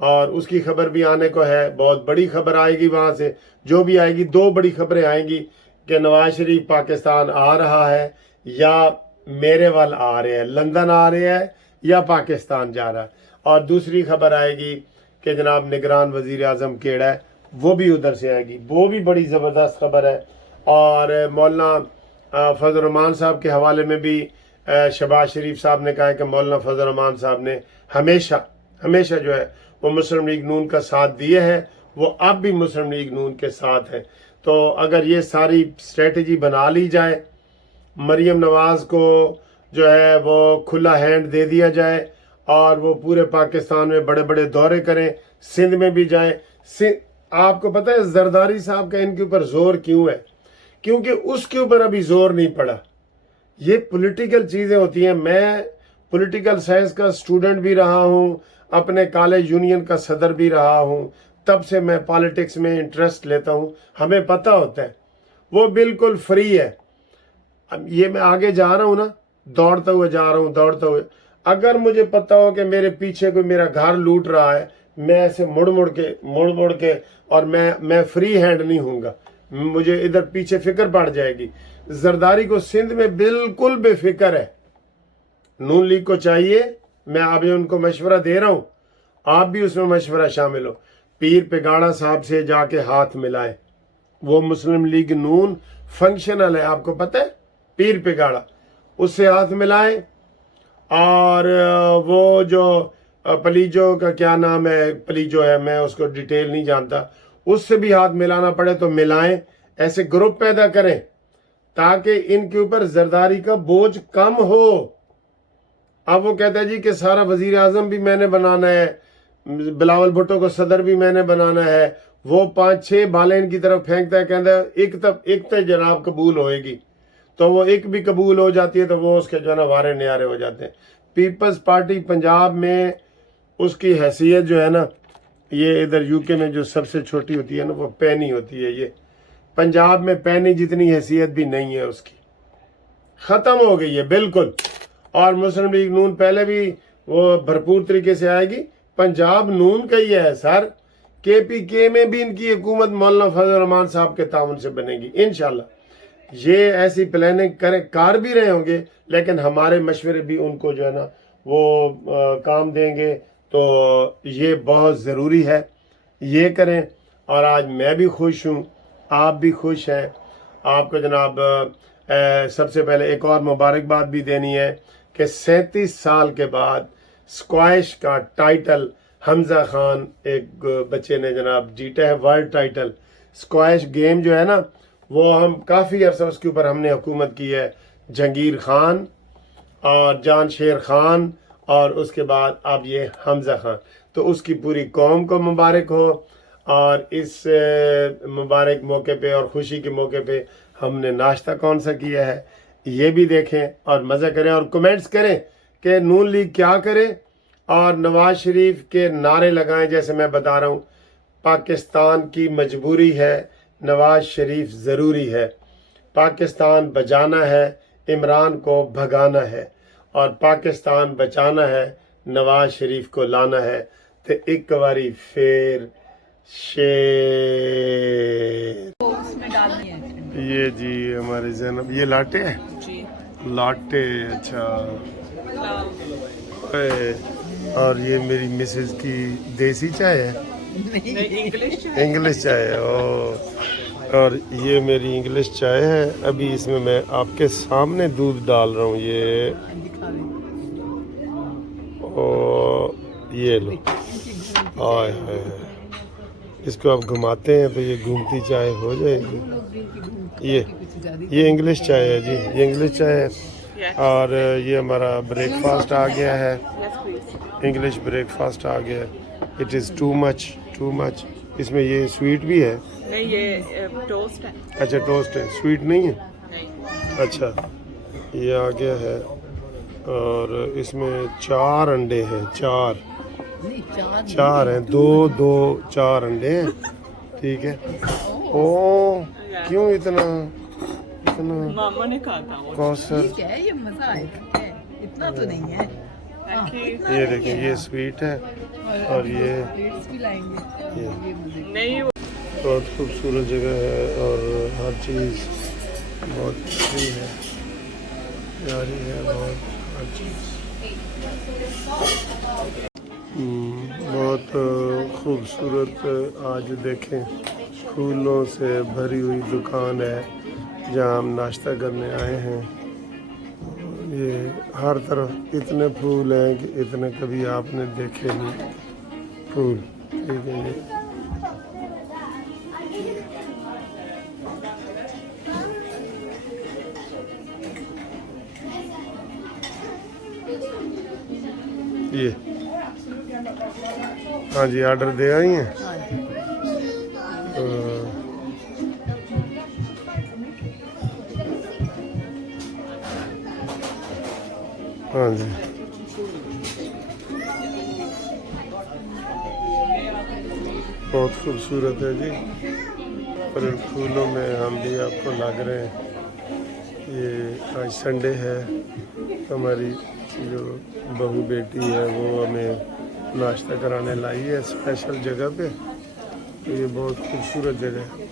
اور اس کی خبر بھی آنے کو ہے, بہت بڑی خبر آئے گی وہاں سے. جو بھی آئے گی, 2 بڑی خبریں آئیں گی کہ نواز شریف پاکستان آ رہا ہے یا میرے وال آ رہے ہیں, لندن آ رہے ہیں یا پاکستان جا رہا ہے. اور دوسری خبر آئے گی کہ جناب نگران وزیر اعظم کیڑا ہے, وہ بھی ادھر سے آئے گی, وہ بھی بڑی زبردست خبر ہے. اور مولانا فضل الرحمان صاحب کے حوالے میں بھی شہباز شریف صاحب نے کہا ہے کہ مولانا فضل الرحمان صاحب نے ہمیشہ جو ہے وہ مسلم لیگ نون کا ساتھ دیے ہیں, وہ اب بھی مسلم لیگ نون کے ساتھ ہیں. تو اگر یہ ساری اسٹریٹجی بنا لی جائے, مریم نواز کو جو ہے وہ کھلا ہینڈ دے دیا جائے اور وہ پورے پاکستان میں بڑے بڑے دورے کریں, سندھ میں بھی جائیں. آپ کو پتہ ہے زرداری صاحب کا ان کے اوپر زور کیوں ہے؟ کیونکہ اس کے اوپر ابھی زور نہیں پڑا. یہ پولیٹیکل چیزیں ہوتی ہیں. میں پولیٹیکل سائنس کا اسٹوڈنٹ بھی رہا ہوں, اپنے کالج یونین کا صدر بھی رہا ہوں, تب سے میں پالیٹکس میں انٹرسٹ لیتا ہوں. ہمیں پتہ ہوتا ہے وہ بالکل فری ہے. اب یہ میں آگے جا رہا ہوں نا, دوڑتا ہوا جا رہا ہوں, دوڑتا ہوا, اگر مجھے پتہ ہو کہ میرے پیچھے کوئی میرا گھر لوٹ رہا ہے, میں ایسے مڑ کے اور میں فری ہینڈ نہیں ہوں گا, مجھے ادھر پیچھے فکر پڑ جائے گی. زرداری کو سندھ میں بالکل بے فکر ہے. نون لیگ کو چاہیے, میں ابھی ان کو مشورہ دے رہا ہوں, آپ بھی اس میں مشورہ شامل ہو, پیر پگاڑا صاحب سے جا کے ہاتھ ملائیں. وہ مسلم لیگ نون فنکشنل ہے, آپ کو پتہ ہے, پیر پگاڑا, اس سے ہاتھ ملائیں. اور وہ جو پلیجو کا کیا نام ہے, پلیجو ہے, میں اس کو ڈیٹیل نہیں جانتا, اس سے بھی ہاتھ ملانا پڑے تو ملائیں. ایسے گروپ پیدا کریں تاکہ ان کے اوپر زرداری کا بوجھ کم ہو. اب وہ کہتا ہے جی کہ سارا وزیر اعظم بھی میں نے بنانا ہے, بلاول بھٹو کو صدر بھی میں نے بنانا ہے, وہ 5-6 بالیں ان کی طرف پھینکتا ہے, کہتا ہے ایک تو جناب قبول ہوئے گی, تو وہ ایک بھی قبول ہو جاتی ہے تو وہ اس کے جو ہے نا وارے نیارے ہو جاتے ہیں. پیپلز پارٹی پنجاب میں اس کی حیثیت جو ہے نا, یہ ادھر یو کے میں جو سب سے چھوٹی ہوتی ہے نا وہ پینی ہوتی ہے, یہ پنجاب میں پینی جتنی حیثیت بھی نہیں ہے اس کی, ختم ہو گئی ہے بالکل. اور مسلم لیگ نون پہلے بھی وہ بھرپور طریقے سے آئے گی. پنجاب نون کا ہی ہے سر, KPK میں بھی ان کی حکومت مولانا فضل الرحمان صاحب کے تعاون سے بنے گی انشاءاللہ. یہ ایسی پلاننگ کار بھی رہے ہوں گے, لیکن ہمارے مشورے بھی ان کو جو ہے نا وہ کام دیں گے. تو یہ بہت ضروری ہے, یہ کریں. اور آج میں بھی خوش ہوں, آپ بھی خوش ہیں. آپ کو جناب سب سے پہلے ایک اور مبارکباد بھی دینی ہے کہ 37 سال کے بعد اسکواش کا ٹائٹل حمزہ خان ایک بچے نے جناب جیتا ہے, ورلڈ ٹائٹل. اسکواش گیم جو ہے نا وہ ہم کافی عرصہ اس کے اوپر ہم نے حکومت کی ہے. جہانگیر خان اور جان شیر خان اور اس کے بعد اب یہ حمزہ خان, تو اس کی پوری قوم کو مبارک ہو. اور اس مبارک موقع پہ اور خوشی کے موقع پہ ہم نے ناشتہ کون سا کیا ہے یہ بھی دیکھیں اور مزہ کریں اور کمنٹس کریں کہ نون لیگ کیا کرے, اور نواز شریف کے نعرے لگائیں. جیسے میں بتا رہا ہوں, پاکستان کی مجبوری ہے, نواز شریف ضروری ہے. پاکستان بچانا ہے, عمران کو بھگانا ہے, اور پاکستان بچانا ہے, نواز شریف کو لانا ہے. تو ایک باری پھر شیر. یہ جی ہمارے زینب, یہ لاٹے ہیں جی, لاٹے, اچھا. اور یہ میری مسز کی دیسی چائے ہے, انگلش چائے ہے. اور یہ میری انگلش چائے ہے. ابھی اس میں آپ کے سامنے دودھ ڈال رہا ہوں. یہ لو, اس کو آپ گھماتے ہیں تو یہ گھومتی چائے ہو جائے گی. یہ انگلش چائے ہے جی, یہ انگلش چائے ہے. اور یہ ہمارا بریک فاسٹ آ گیا ہے, انگلش بریک فاسٹ آ گیا ہے. It is too much. اس میں یہ سویٹ بھی ہے نہیں, یہ ٹوسٹ ہے. اچھا ٹوسٹ ہے, سویٹ نہیں ہے. اچھا, یہ آ گیا ہے. اور اس میں 4 انڈے ہیں, 4 ہیں, 4 انڈے ہیں. ٹھیک ہے. او کیوں اتنا ماما نے کہا تھا کوثر, یہ مزہ آئے گا, اتنا تو نہیں ہے. Thank you. یہ دیکھیں یہ سویٹ ہے اور یہ نہیں بہت خوبصورت جگہ ہے اور ہر چیز بہت اچھی ہے، پیاری ہے بہت ہر چیز۔ بہت خوبصورت آج دیکھیں پھولوں سے بھری ہوئی دکان ہے جہاں ہم ناشتہ کرنے آئے ہیں۔ یہ ہر طرف اتنے پھول ہیں کہ اتنے کبھی آپ نے دیکھے نہیں پھول، ٹھیک ہے یہ ہاں جی آرڈر دے آئی ہیں۔ ہاں جی بہت خوبصورت ہے جی، اور ان پھولوں میں ہم بھی آپ کو لگ رہے ہیں۔ یہ آج سنڈے ہے، ہماری جو بہو بیٹی ہے وہ ہمیں ناشتہ کرانے لائی ہے اسپیشل جگہ پہ، تو یہ بہت خوبصورت جگہ ہے۔